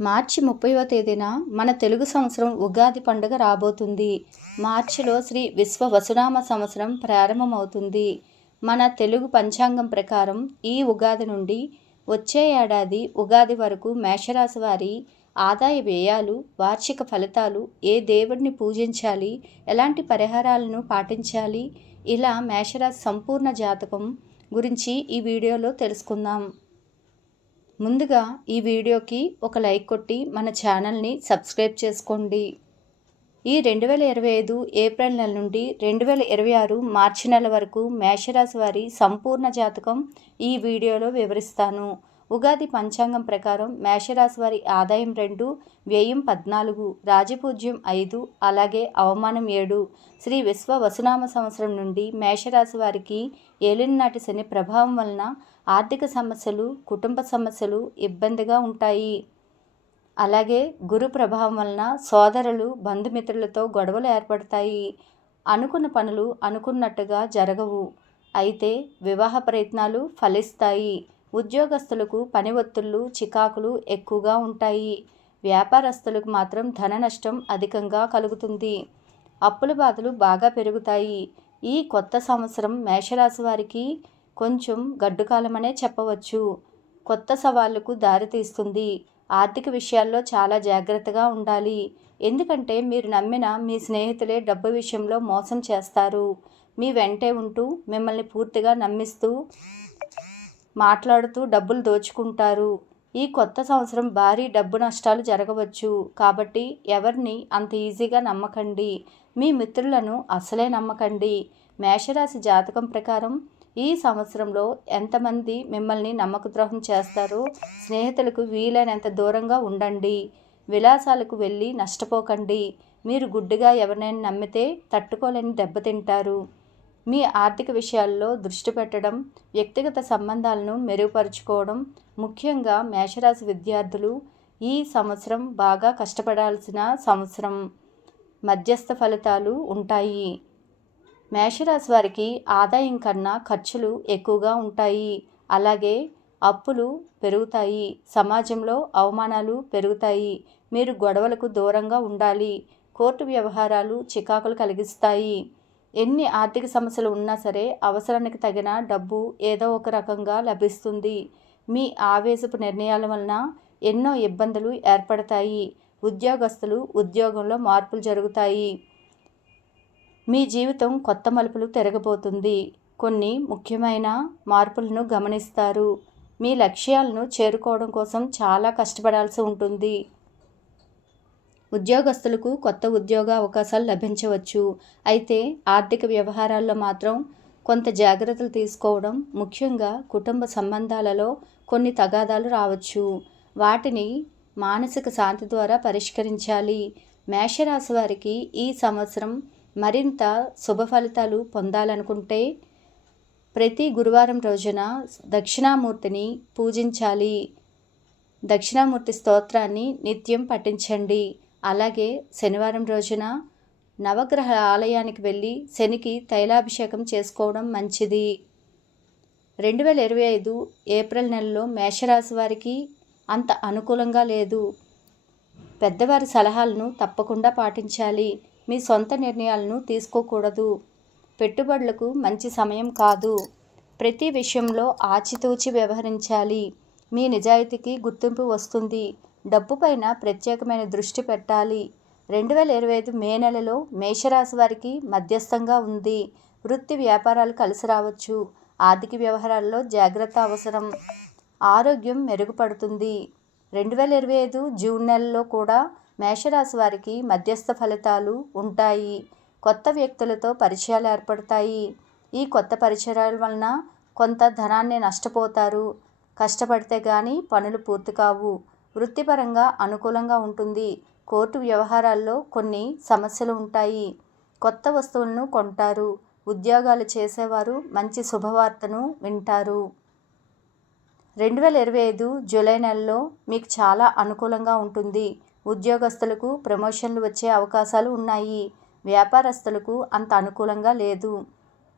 మార్చి ముప్పైవ తేదీన మన తెలుగు సంవత్సరం ఉగాది పండుగ రాబోతుంది. మార్చిలో శ్రీ విశ్వ వసునామ సంవత్సరం ప్రారంభమవుతుంది. మన తెలుగు పంచాంగం ప్రకారం ఈ ఉగాది నుండి వచ్చే ఏడాది ఉగాది వరకు మేషరాశి వారి ఆదాయ వ్యయాలు వార్షిక ఫలితాలు ఏ దేవుడిని పూజించాలి ఎలాంటి పరిహారాలను పాటించాలి ఇలా మేషరాశి సంపూర్ణ జాతకం గురించి ఈ వీడియోలో తెలుసుకుందాం. ముందుగా ఈ వీడియోకి ఒక లైక్ కొట్టి మన ఛానల్ని సబ్స్క్రైబ్ చేసుకోండి. ఈ రెండు వేల ఇరవై ఐదు ఏప్రిల్ నెల నుండి రెండు వేల ఇరవై ఆరు మార్చి నెల వరకు మేషరాశి వారి సంపూర్ణ జాతకం ఈ వీడియోలో వివరిస్తాను. ఉగాది పంచాంగం ప్రకారం మేషరాశి వారి ఆదాయం రెండు వ్యయం పద్నాలుగు రాజపూజ్యం ఐదు అలాగే అవమానం ఏడు. శ్రీ విశ్వ వసునామ సంవత్సరం నుండి మేషరాశి వారికి ఏలినాటి శని ప్రభావం వలన ఆర్థిక సమస్యలు కుటుంబ సమస్యలు ఇబ్బందిగా ఉంటాయి. అలాగే గురు ప్రభావం వలన సోదరులు బంధుమిత్రులతో గొడవలు ఏర్పడతాయి. అనుకున్న పనులు అనుకున్నట్టుగా జరగవు. అయితే వివాహ ప్రయత్నాలు ఫలిస్తాయి. ఉద్యోగస్తులకు పని ఒత్తిళ్ళు చికాకులు ఎక్కువగా ఉంటాయి. వ్యాపారస్తులకు మాత్రం ధన నష్టం అధికంగా కలుగుతుంది. అప్పుల బాధలు బాగా పెరుగుతాయి. ఈ కొత్త సంవత్సరం మేషరాశి వారికి కొంచెం గడ్డుకాలమనే చెప్పవచ్చు. కొత్త సవాళ్ళకు దారితీస్తుంది ఆర్థిక విషయాల్లో చాలా జాగ్రత్తగా ఉండాలి. ఎందుకంటే మీరు నమ్మిన మీ స్నేహితులే డబ్బు విషయంలో మోసం చేస్తారు. మీ వెంటే ఉంటూ మిమ్మల్ని పూర్తిగా నమ్మిస్తూ మాట్లాడుతూ డబ్బులు దోచుకుంటారు. ఈ కొత్త సంవత్సరం భారీ డబ్బు నష్టాలు జరగవచ్చు. కాబట్టి ఎవరిని అంత ఈజీగా నమ్మకండి. మీ మిత్రులను అసలే నమ్మకండి. మేషరాశి జాతకం ప్రకారం ఈ సంవత్సరంలో ఎంతమంది మిమ్మల్ని నమ్మకద్రోహం చేస్తారో స్నేహితులకు వీలైనంత దూరంగా ఉండండి. విలాసాలకు వెళ్ళి నష్టపోకండి. మీరు గుడ్డిగా ఎవరినైనా నమ్మితే తట్టుకోలేని దెబ్బతింటారు. మీ ఆర్థిక విషయాల్లో దృష్టి పెట్టడం వ్యక్తిగత సంబంధాలను మెరుగుపరుచుకోవడం ముఖ్యంగా మేషరాశి విద్యార్థులు ఈ సంవత్సరం బాగా కష్టపడాల్సిన సంవత్సరం మధ్యస్థ ఫలితాలు ఉంటాయి. మేషరాశి వారికి ఆదాయం కన్నా ఖర్చులు ఎక్కువగా ఉంటాయి. అలాగే అప్పులు పెరుగుతాయి. సమాజంలో అవమానాలు పెరుగుతాయి. మీరు గొడవలకు దూరంగా ఉండాలి. కోర్టు వ్యవహారాలు చికాకులు కలిగిస్తాయి. ఎన్ని ఆర్థిక సమస్యలు ఉన్నా సరే అవసరానికి తగిన డబ్బు ఏదో ఒక రకంగా లభిస్తుంది. మీ ఆవేశపు నిర్ణయాల వలన ఎన్నో ఇబ్బందులు ఏర్పడతాయి. ఉద్యోగస్తులు ఉద్యోగంలో మార్పులు జరుగుతాయి. మీ జీవితం కొత్త మలుపులు తిరగబోతుంది. కొన్ని ముఖ్యమైన మార్పులను గమనిస్తారు. మీ లక్ష్యాలను చేరుకోవడం కోసం చాలా కష్టపడాల్సి ఉంటుంది. ఉద్యోగస్తులకు కొత్త ఉద్యోగ అవకాశాలు లభించవచ్చు. అయితే ఆర్థిక వ్యవహారాల్లో మాత్రం కొంత జాగ్రత్తలు తీసుకోవడం ముఖ్యంగా కుటుంబ సంబంధాలలో కొన్ని తగాదాలు రావచ్చు. వాటిని మానసిక శాంతి ద్వారా పరిష్కరించాలి. మేషరాశి వారికి ఈ సంవత్సరం మరింత శుభ ఫలితాలు పొందాలనుకుంటే ప్రతి గురువారం రోజున దక్షిణామూర్తిని పూజించాలి. దక్షిణామూర్తి స్తోత్రాన్ని నిత్యం పఠించండి. అలాగే శనివారం రోజున నవగ్రహ ఆలయానికి వెళ్ళి శనికి తైలాభిషేకం చేసుకోవడం మంచిది. రెండు వేల ఇరవై ఐదు ఏప్రిల్ నెలలో మేషరాశి వారికి అంత అనుకూలంగా లేదు. పెద్దవారి సలహాలను తప్పకుండా పాటించాలి. మీ సొంత నిర్ణయాలను తీసుకోకూడదు. పెట్టుబడులకు మంచి సమయం కాదు. ప్రతి విషయంలో ఆచితూచి వ్యవహరించాలి. మీ నిజాయితీకి గుర్తింపు వస్తుంది. డబ్బుపైన ప్రత్యేకమైన దృష్టి పెట్టాలి. రెండు వేల ఇరవై ఐదు మే నెలలో మేషరాశి వారికి మధ్యస్థంగా ఉంది. వృత్తి వ్యాపారాలు కలిసి రావచ్చు. ఆర్థిక వ్యవహారాల్లో జాగ్రత్త అవసరం. ఆరోగ్యం మెరుగుపడుతుంది. రెండు వేల ఇరవై ఐదు జూన్ నెలలో కూడా మేషరాశి వారికి మధ్యస్థ ఫలితాలు ఉంటాయి. కొత్త వ్యక్తులతో పరిచయాలు ఏర్పడతాయి. ఈ కొత్త పరిచయాల వలన కొంత ధనాన్ని నష్టపోతారు. కష్టపడితే కానీ పనులు పూర్తి కావు. వృత్తిపరంగా అనుకూలంగా ఉంటుంది. కోర్టు వ్యవహారాల్లో కొన్ని సమస్యలు ఉంటాయి. కొత్త వస్తువులను కొంటారు. ఉద్యోగాలు చేసేవారు మంచి శుభవార్తను వింటారు. రెండు వేల ఇరవై ఐదు జూలై నెలలో మీకు చాలా అనుకూలంగా ఉంటుంది. ఉద్యోగస్తులకు ప్రమోషన్లు వచ్చే అవకాశాలు ఉన్నాయి. వ్యాపారస్తులకు అంత అనుకూలంగా లేదు.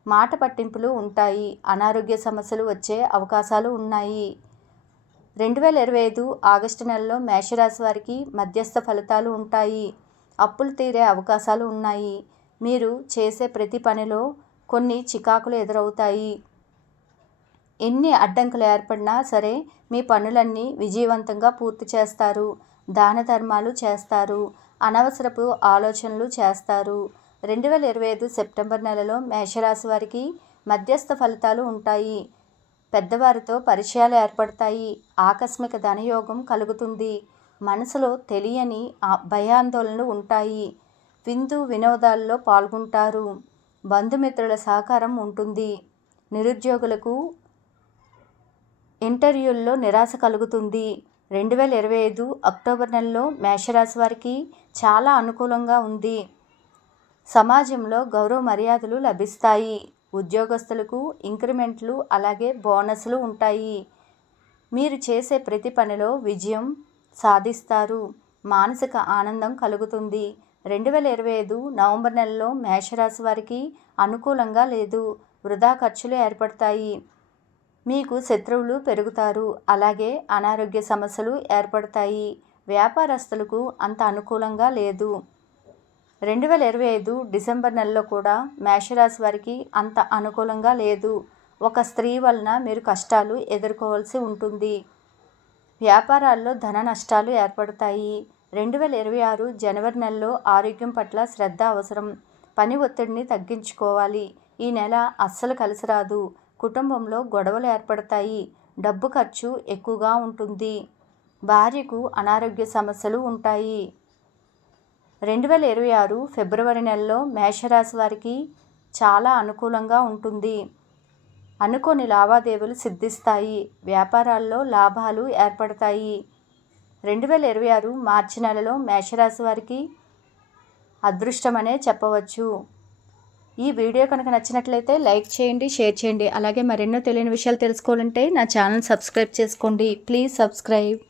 మాట పట్టింపులు ఉంటాయి. అనారోగ్య సమస్యలు వచ్చే అవకాశాలు ఉన్నాయి. రెండు వేల ఇరవై ఐదు ఆగస్టు నెలలో మేషరాశి వారికి మధ్యస్థ ఫలితాలు ఉంటాయి. అప్పులు తీరే అవకాశాలు ఉన్నాయి. మీరు చేసే ప్రతి పనిలో కొన్ని చికాకులు ఎదురవుతాయి. ఎన్ని అడ్డంకులు ఏర్పడినా సరే మీ పనులన్నీ విజయవంతంగా పూర్తి చేస్తారు. దాన ధర్మాలు చేస్తారు. అనవసరపు ఆలోచనలు చేస్తారు. రెండు వేల ఇరవై ఐదు సెప్టెంబర్ నెలలో మేషరాశి వారికి మధ్యస్థ ఫలితాలు ఉంటాయి. పెద్దవారితో పరిచయాలు ఏర్పడతాయి. ఆకస్మిక ధనయోగం కలుగుతుంది. మనసులో తెలియని భయాందోళనలు ఉంటాయి. విందు వినోదాల్లో పాల్గొంటారు. బంధుమిత్రుల సహకారం ఉంటుంది. నిరుద్యోగులకు ఇంటర్వ్యూల్లో నిరాశ కలుగుతుంది. రెండు వేల ఇరవై ఐదు అక్టోబర్ నెలలో మేషరాశి వారికి చాలా అనుకూలంగా ఉంది. సమాజంలో గౌరవ మర్యాదలు లభిస్తాయి. ఉద్యోగస్తులకు ఇంక్రిమెంట్లు అలాగే బోనస్లు ఉంటాయి. మీరు చేసే ప్రతి పనిలో విజయం సాధిస్తారు. మానసిక ఆనందం కలుగుతుంది. రెండు వేల ఇరవై ఐదు నవంబర్ నెలలో మేషరాశి వారికి అనుకూలంగా లేదు. వృధా ఖర్చులు ఏర్పడతాయి. మీకు శత్రువులు పెరుగుతారు. అలాగే అనారోగ్య సమస్యలు ఏర్పడతాయి. వ్యాపారస్తులకు అంత అనుకూలంగా లేదు. రెండు వేల ఇరవై ఐదు డిసెంబర్ నెలలో కూడా మేషరాశి వారికి అంత అనుకూలంగా లేదు. ఒక స్త్రీ వలన మీరు కష్టాలు ఎదుర్కోవాల్సి ఉంటుంది. వ్యాపారాల్లో ధన నష్టాలు ఏర్పడతాయి. రెండు వేల ఇరవై ఆరు జనవరి నెలలో ఆరోగ్యం పట్ల శ్రద్ధ అవసరం. పని ఒత్తిడిని తగ్గించుకోవాలి. ఈ నెల అస్సలు కలిసి రాదు. కుటుంబంలో గొడవలు ఏర్పడతాయి. డబ్బు ఖర్చు ఎక్కువగా ఉంటుంది. భార్యకు అనారోగ్య సమస్యలు ఉంటాయి. రెండు వేల ఇరవై ఆరు ఫిబ్రవరి నెలలో మేషరాశి వారికి చాలా అనుకూలంగా ఉంటుంది. అనుకోని లావాదేవీలు సిద్ధిస్తాయి. వ్యాపారాల్లో లాభాలు ఏర్పడతాయి. రెండు వేల ఇరవై ఆరు మార్చి నెలలో మేషరాశి వారికి అదృష్టమనే చెప్పవచ్చు. ఈ వీడియో కనుక నచ్చినట్లయితే లైక్ చేయండి షేర్ చేయండి. అలాగే మరెన్నో తెలియని విషయాలు తెలుసుకోవాలంటే నా ఛానల్ సబ్స్క్రైబ్ చేసుకోండి. Please subscribe.